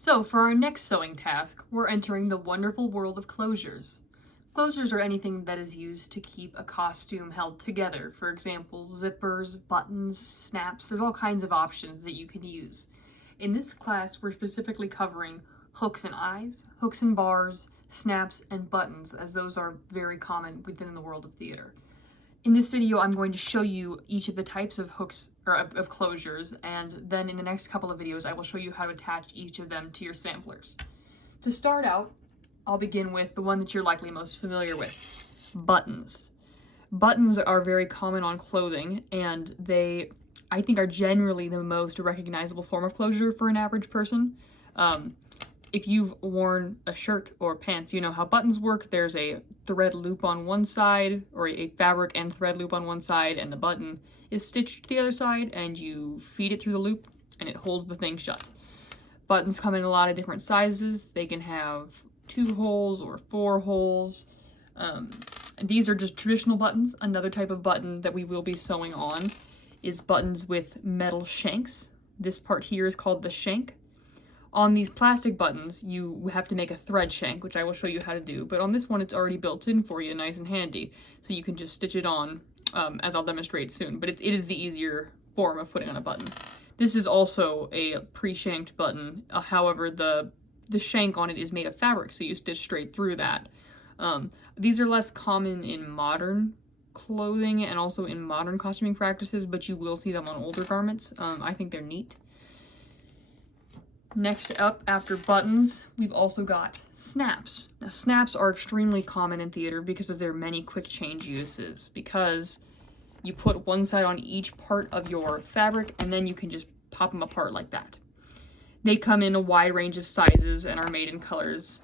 So for our next sewing task, we're entering the wonderful world of closures. Closures are anything that is used to keep a costume held together. For example, zippers, buttons, snaps, there's all kinds of options that you can use. In this class, we're specifically covering hooks and eyes, hooks and bars, snaps, and buttons, as those are very common within the world of theater. In this video, I'm going to show you each of the types of hooks or of closures, and then in the next couple of videos, I will show you how to attach each of them to your samplers. To start out, I'll begin with the one that you're likely most familiar with, buttons. Buttons are very common on clothing, and they, I think, are generally the most recognizable form of closure for an average person. If you've worn a shirt or pants, you know how buttons work. There's a thread loop on one side, or a fabric and thread loop on one side, and the button is stitched to the other side, and you feed it through the loop, and it holds the thing shut. Buttons come in a lot of different sizes. They can have 2 holes or 4 holes. These are just traditional buttons. Another type of button that we will be sewing on is buttons with metal shanks. This part here is called the shank. On these plastic buttons, you have to make a thread shank, which I will show you how to do, but on this one it's already built in for you, nice and handy, so you can just stitch it on, as I'll demonstrate soon, but it is the easier form of putting on a button. This is also a pre-shanked button, however the shank on it is made of fabric, so you stitch straight through that. These are less common in modern clothing and also in modern costuming practices, but you will see them on older garments. I think they're neat. Next up, after buttons, we've also got snaps. Now, snaps are extremely common in theater because of their many quick change uses, because you put one side on each part of your fabric and then you can just pop them apart like that. They come in a wide range of sizes and are made in colors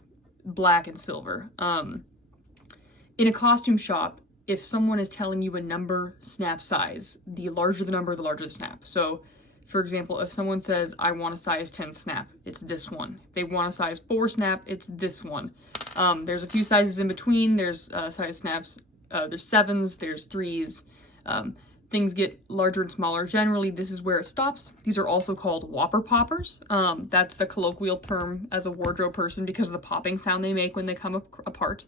black and silver. In a costume shop, if someone is telling you a number snap size, the larger the number, the larger the snap. So for example, if someone says, I want a size 10 snap, it's this one. If they want a size 4 snap, it's this one. There's a few sizes in between. There's size snaps, there's 7s, there's 3s. Things get larger and smaller. Generally, this is where it stops. These are also called whopper poppers. That's the colloquial term as a wardrobe person because of the popping sound they make when they come apart.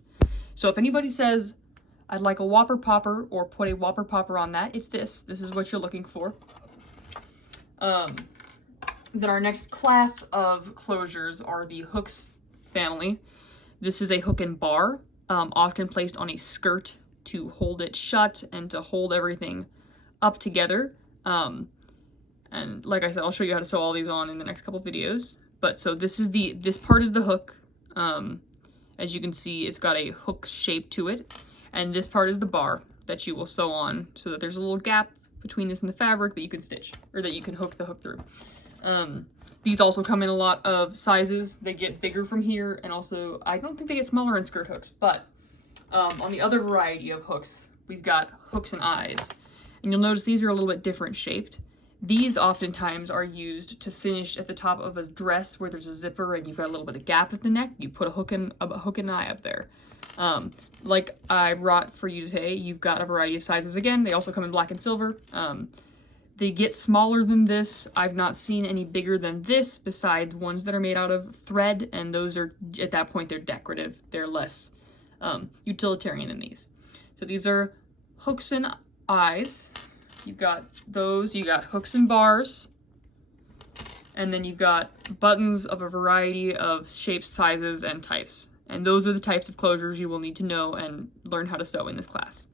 So if anybody says, I'd like a whopper popper or put a whopper popper on that, it's this. This is what you're looking for. Then our next class of closures are the hooks family. This is a hook and bar, often placed on a skirt to hold it shut and to hold everything up together. And like I said, I'll show you how to sew all these on in the next couple videos. But so this part is the hook. As you can see, it's got a hook shape to it. And this part is the bar that you will sew on so that there's a little gap between this and the fabric that you can stitch, or that you can hook the hook through. These also come in a lot of sizes. They get bigger from here, and also I don't think they get smaller in skirt hooks, but on the other variety of hooks, we've got hooks and eyes. And you'll notice these are a little bit different shaped. These oftentimes are used to finish at the top of a dress where there's a zipper and you've got a little bit of gap at the neck. You put a hook and eye up there. Like I brought for you today, you've got a variety of sizes again. They also come in black and silver. They get smaller than this. I've not seen any bigger than this besides ones that are made out of thread, and those are, at that point, they're decorative. They're less utilitarian than these. So these are hooks and eyes. You've got those, you got hooks and bars, and then you've got buttons of a variety of shapes, sizes, and types. And those are the types of closures you will need to know and learn how to sew in this class.